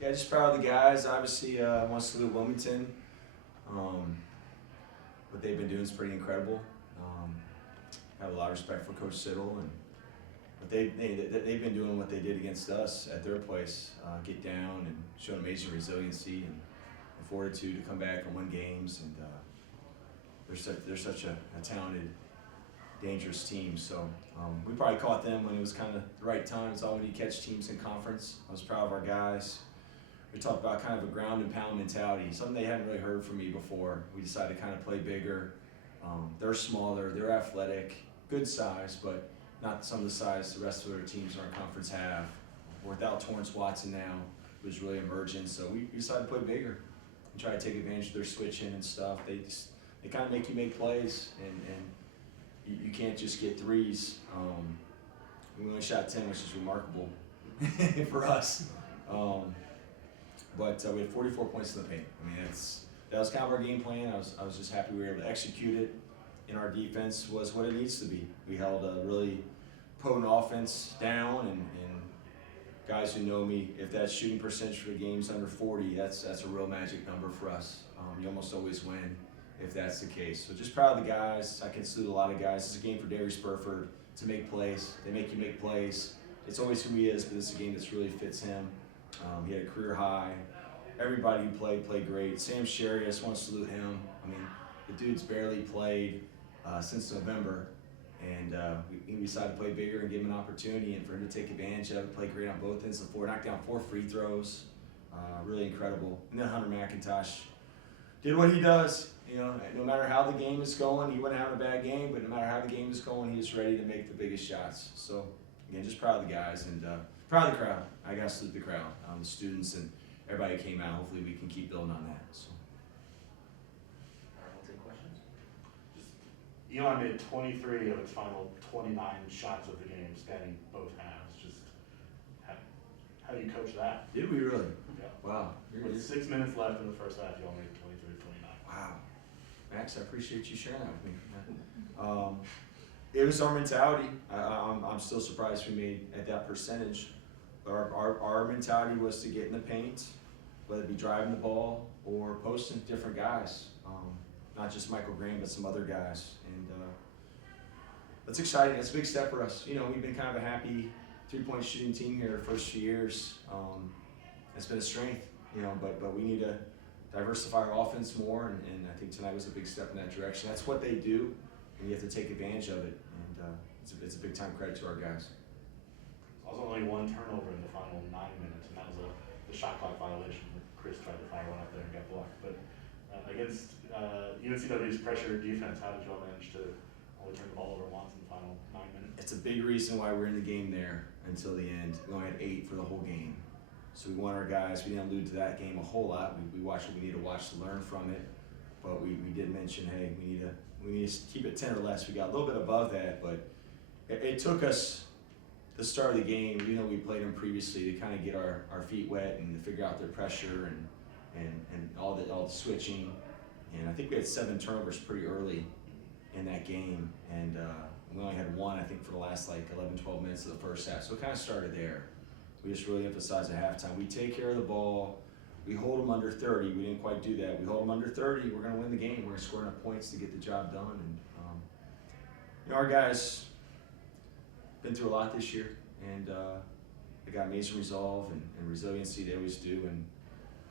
Yeah, just proud of the guys. Obviously, I want to salute Wilmington. What they've been doing is pretty incredible. Um, have a lot of respect for Coach Siddle and what they've been doing what they did against us at their place. Get down and show amazing resiliency and fortitude to come back and win games. And they're such a talented, dangerous team. So we probably caught them when it was kind of the right time. It's all when you catch teams in conference. I was proud of our guys. We talked about kind of a ground and pound mentality, something they hadn't really heard from me before. We decided to kind of play bigger. They're smaller, they're athletic, good size, but not some of the size the rest of their teams in our conference have. Without Torrance Watson now, who's really emerging, so we decided to play bigger and try to take advantage of their switching and stuff. They kind of make you make plays, and you can't just get threes. We only shot 10, which is remarkable for us. But we had 44 points in the paint. I mean, that was kind of our game plan. I was just happy we were able to execute it, and our defense was what it needs to be. We held a really potent offense down, and guys who know me, if that shooting percentage for the game's under 40, that's a real magic number for us. You almost always win if that's the case. So just proud of the guys. I can salute a lot of guys. It's a game for Darius Burford to make plays. They make you make plays. It's always who he is, but it's a game that really fits him. He had a career high. Everybody who played great. Sam Sherry, I just want to salute him. I mean, the dude's barely played since November, and we decided to play bigger and give him an opportunity, and for him to take advantage of it, play great on both ends of the floor, knocked down 4 free throws, really incredible. And then Hunter McIntosh did what he does. You know, no matter how the game is going, he wasn't having a bad game, but no matter how the game is going, he was ready to make the biggest shots. So, again, just proud of the guys and proud of the crowd. I got to salute the crowd, the students, and everybody who came out. Hopefully we can keep building on that. So. All right, we'll take questions. Elon made 23 of its final 29 shots of the game, spanning both halves. Just how do you coach that? Did we really? Yeah. Wow. With 6 minutes left in the first half, you only made 23 of 29. Wow. Max, I appreciate you sharing that with me. It was our mentality. I'm still surprised we made at that percentage. But our mentality was to get in the paint, whether it be driving the ball or posting different guys. Not just Michael Graham, but some other guys. And that's exciting. That's a big step for us. You know, we've been kind of a happy three-point shooting team here the first few years. It's been a strength, you know, but we need to diversify our offense more, and I think tonight was a big step in that direction. That's what they do, and you have to take advantage of it. And it's a big-time credit to our guys. Also, only one turnover in the final 9 minutes, and that was the shot clock violation. Chris tried to fire one up there and got blocked. But against UNCW's pressure defense, how did you all manage to only turn the ball over once in the final 9 minutes? It's a big reason why we're in the game there until the end. We only had 8 for the whole game. So we want our guys, we didn't allude to that game a whole lot. We watched what we need to watch to learn from it. But we did mention, hey, we need to keep it 10 or less. We got a little bit above that, but it took us the start of the game, even though we played them previously, to kind of get our feet wet and to figure out their pressure and all the switching. And I think we had 7 turnovers pretty early in that game, and we only had 1, I think, for the last like 11, 12 minutes of the first half. So it kind of started there. We just really emphasized at halftime. We take care of the ball. We hold them under 30. We didn't quite do that. We hold them under 30. We're going to win the game. We're going to score enough points to get the job done. And you know, our guys been through a lot this year, and they got amazing resolve and resiliency. They always do. And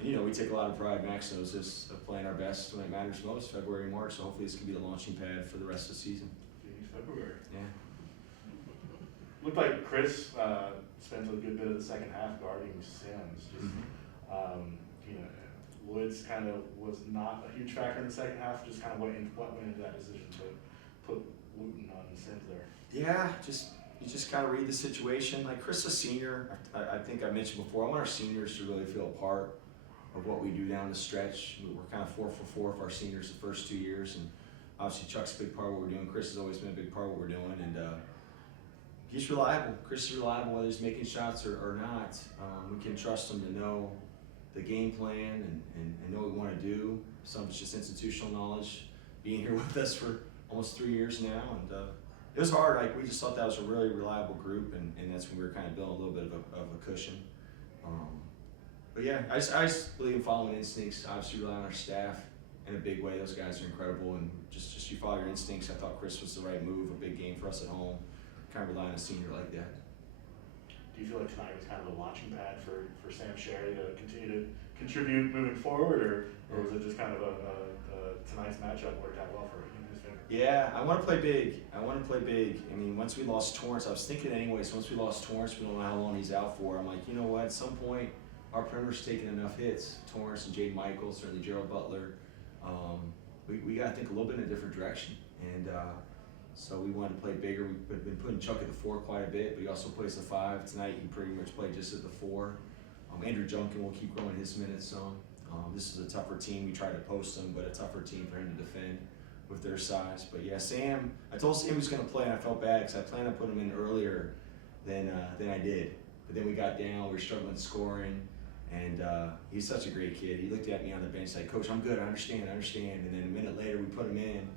you know, we take a lot of pride. Max knows this, of playing our best when it matters most, February and March. So hopefully this can be the launching pad for the rest of the season. February. Yeah. Looked like Chris spent a good bit of the second half guarding Sims. Just you know, Woods kind of was not a huge factor in the second half. Just kind of what went into that decision to put Wooten on Sims there. Yeah, you just kind of read the situation. Like Chris, a senior, I think I mentioned before, I want our seniors to really feel a part of what we do down the stretch. We're kind of 4 for 4 for our seniors the first 2 years, and obviously Chuck's a big part of what we're doing. Chris has always been a big part of what we're doing, and he's reliable. Chris is reliable whether he's making shots or not. We can trust him to know the game plan and know what we want to do. Some of it's just institutional knowledge, being here with us for almost 3 years now, and it was hard. Like, we just thought that was a really reliable group, and that's when we were kind of building a little bit of a cushion. But yeah, I just believe in following instincts. Obviously, rely on our staff in a big way. Those guys are incredible, and just you follow your instincts. I thought Chris was the right move. A big game for us at home. Kind of rely on a senior like that. Do you feel like tonight was kind of a launching pad for Sam Sherry to continue to contribute moving forward, or was it just kind of tonight's matchup worked out well for him in his favor? Yeah, I want to play big. I mean, once we lost Torrance, I was thinking anyways, once we lost Torrance, we don't know how long he's out for. I'm like, you know what, at some point, our perimeter's taking enough hits. Torrance and Jaden Michaels, certainly Gerald Butler. We got to think a little bit in a different direction. And so we wanted to play bigger. We've been putting Chuck at the 4 quite a bit, but he also plays the 5. Tonight, he pretty much played just at the 4. Andrew Junkin will keep growing his minutes some. This is a tougher team. We tried to post him, but a tougher team for him to defend with their size. But yeah, Sam, I told Sam he was going to play, and I felt bad because I planned on putting him in earlier than I did. But then we got down, we were struggling scoring, and he's such a great kid. He looked at me on the bench like, Coach, I'm good, I understand. And then a minute later, we put him in,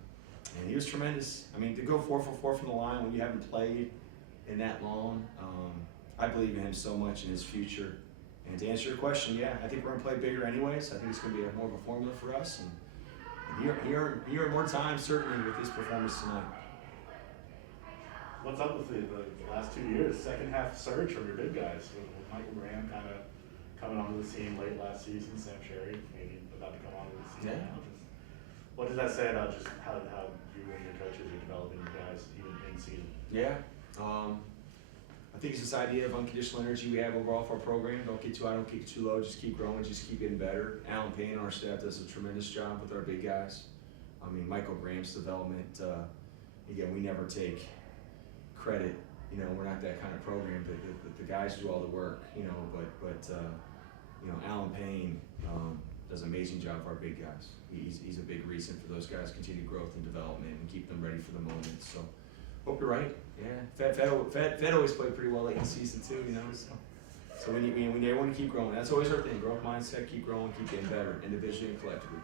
and he was tremendous. I mean, to go 4 for 4 from the line when you haven't played in that long, I believe in him so much in his future. And to answer your question, yeah, I think we're going to play bigger anyways. I think it's going to be more of a formula for us. And he earned more time, certainly, with his performance tonight. What's up with the last 2 years? Second half surge from your big guys, with Michael Graham kind of coming onto the scene late last season, Sam Sherry maybe about to come onto the scene now. What does that say about just how you and your coaches are developing you guys even in season? Yeah. I think it's this idea of unconditional energy we have overall for our program. Don't get too high, don't get too low, just keep growing, just keep getting better. Alan Payne on our staff does a tremendous job with our big guys. I mean, Michael Graham's development, again, we never take credit. You know, we're not that kind of program, but the guys do all the work, you know, but Alan Payne does an amazing job for our big guys. He's a big reason for those guys' continued growth and development and keep them ready for the moment. So, hope you're right. Yeah, Fed always played pretty well late in the season too, you know. So we want to keep growing. That's always our thing: growth mindset, keep growing, keep getting better, individually and collectively.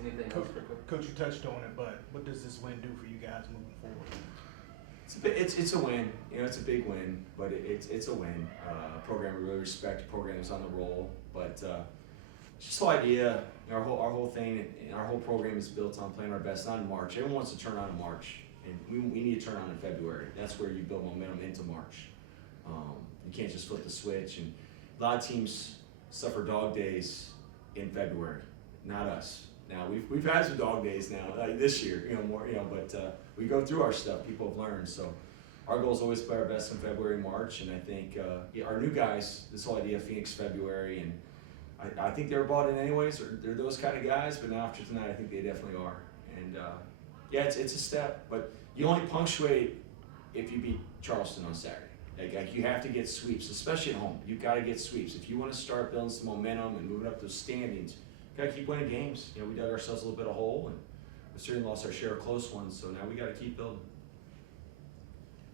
Anything else for Coach? Coach, you touched on it, but what does this win do for you guys moving forward? It's a win. You know, it's a big win, but it's a win. A program we really respect. A program that's on the roll, but just the whole idea. Our whole thing, our whole program is built on playing our best, not in March. Everyone wants to turn on in March, and we need to turn on in February. That's where you build momentum into March. You can't just flip the switch. And a lot of teams suffer dog days in February, not us. Now we've had some dog days now, like this year, but we go through our stuff. People have learned, so our goal is always play our best in February, March, and I think our new guys, this whole idea of Phoenix February, and I think they were bought in anyways. They're those kind of guys, but now after tonight, I think they definitely are. And yeah, it's a step, but you only punctuate if you beat Charleston on Saturday. Like you have to get sweeps, especially at home. You've got to get sweeps if you want to start building some momentum and moving up those standings. You got to keep winning games. You know, we dug ourselves a little bit of a hole, and we certainly lost our share of close ones. So now we got to keep building.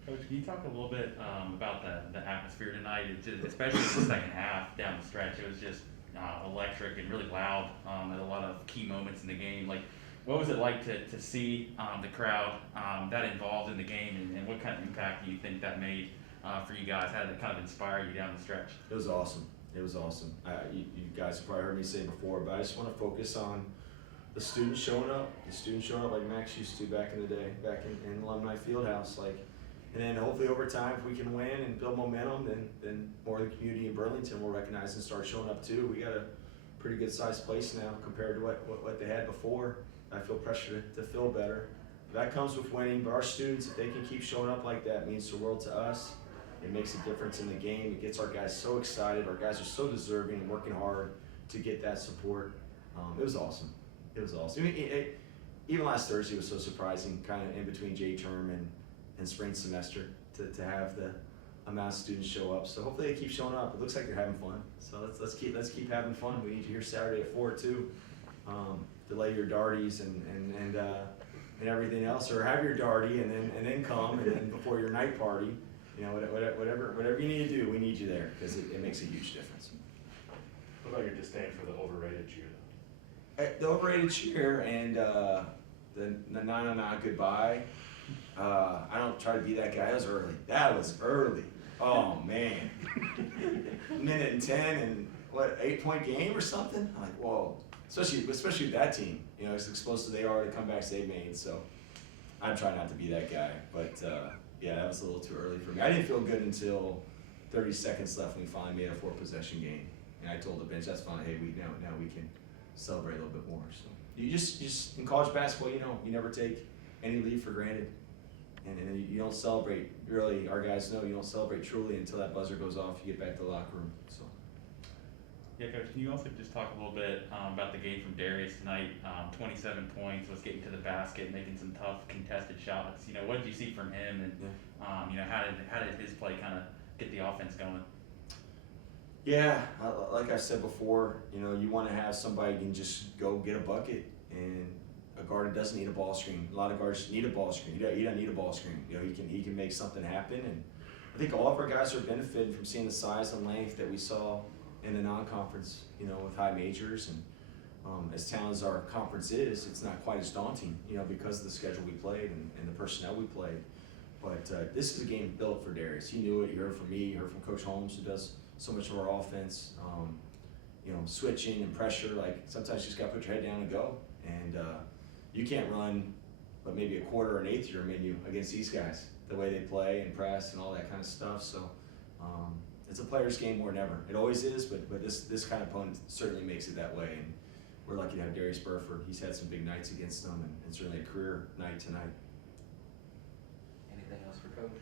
Coach, can you talk a little bit about the atmosphere tonight, especially in the second half down the stretch? It was just electric and really loud at a lot of key moments in the game. Like, what was it like to see the crowd that involved in the game, and what kind of impact do you think that made for you guys? How did it kind of inspire you down the stretch? It was awesome. It was awesome. You guys have probably heard me say it before, but I just want to focus on the students showing up. The students showing up like Max used to back in the day, back in Alumni Fieldhouse. And then hopefully over time, if we can win and build momentum, then more of the community in Burlington will recognize and start showing up too. We got a pretty good sized place now compared to what they had before. I feel pressure to feel better. That comes with winning, but our students, if they can keep showing up like that, means the world to us. It makes a difference in the game. It gets our guys so excited. Our guys are so deserving and working hard to get that support. It was awesome. It was awesome. I mean, even last Thursday was so surprising, kind of in between J-term and spring semester, to have the amount of students show up. So hopefully they keep showing up. It looks like they're having fun. So let's keep having fun. We need you here Saturday at 4 too. Delay your darties and everything else, or have your darty and then come and then before your night party. You know, whatever you need to do, we need you there because it makes a huge difference. What about your disdain for the overrated cheer, though? The overrated cheer and the na goodbye. I don't try to be that guy. That was early. Oh man, minute and 10 and what, 8-point game or something? I'm like, whoa. Especially with that team, you know, as exposed as they are to comebacks they've made. So I'm trying not to be that guy, but yeah, that was a little too early for me. I didn't feel good until 30 seconds left when we finally made a 4-possession game, and I told the bench, that's fine. Hey, now we can celebrate a little bit more. So you just in college basketball, you know, you never take any lead for granted. And you don't celebrate, really, our guys know you don't celebrate truly until that buzzer goes off, you get back to the locker room, so. Yeah, Coach, can you also just talk a little bit about the game from Darius tonight? 27 points, was getting to the basket, making some tough contested shots. You know, what did you see from him, and you know, how did his play kind of get the offense going? Yeah, like I said before, you know, you want to have somebody who can just go get a bucket, and a guard doesn't need a ball screen. A lot of guards need a ball screen. You don't need a ball screen. You know, he can make something happen, and I think all of our guys are benefiting from seeing the size and length that we saw in the non-conference. You know, with high majors, and as talented as our conference is, it's not quite as daunting. You know, because of the schedule we played and the personnel we played. But this is a game built for Darius. He knew it. You heard from me. You heard from Coach Holmes, who does so much of our offense. You know, switching and pressure. Like sometimes you just got to put your head down and go. And you can't run, but maybe a quarter or an eighth of your menu against these guys, the way they play and press and all that kind of stuff. So it's a player's game more than ever. It always is, but this kind of opponent certainly makes it that way. And we're lucky to have Darius Burford. He's had some big nights against them, and certainly a career night tonight. Anything else for Coach?